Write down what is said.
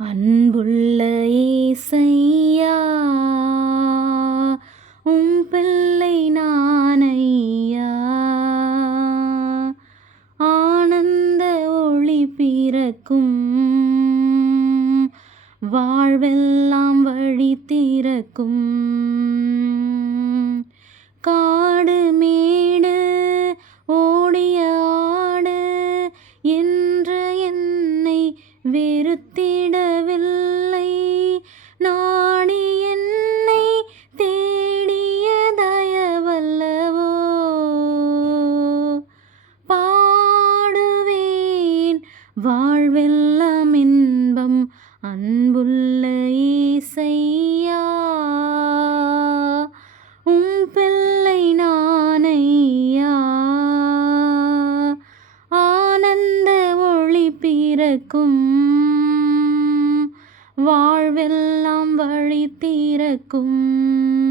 அன்புள்ள ஏசையா உம் பிள்ளை நானையா ஆனந்த ஒளி பிறக்கும் வாழ்வெல்லாம் வழி திறக்கும். காடு மேடு ஓடியாடு என்று வெறுத்திடவில்லை. நாடி என்னை தேடிய தயவல்லவோ பாடுவேன் வாழ்வெல்லாம் இன்பம் அன்புள்ள ஈசையா உம் பிள்ளை நானையா? ஆனந்த பிறக்கும். வாழ்வெல்லாம் வழி தீரக்கும்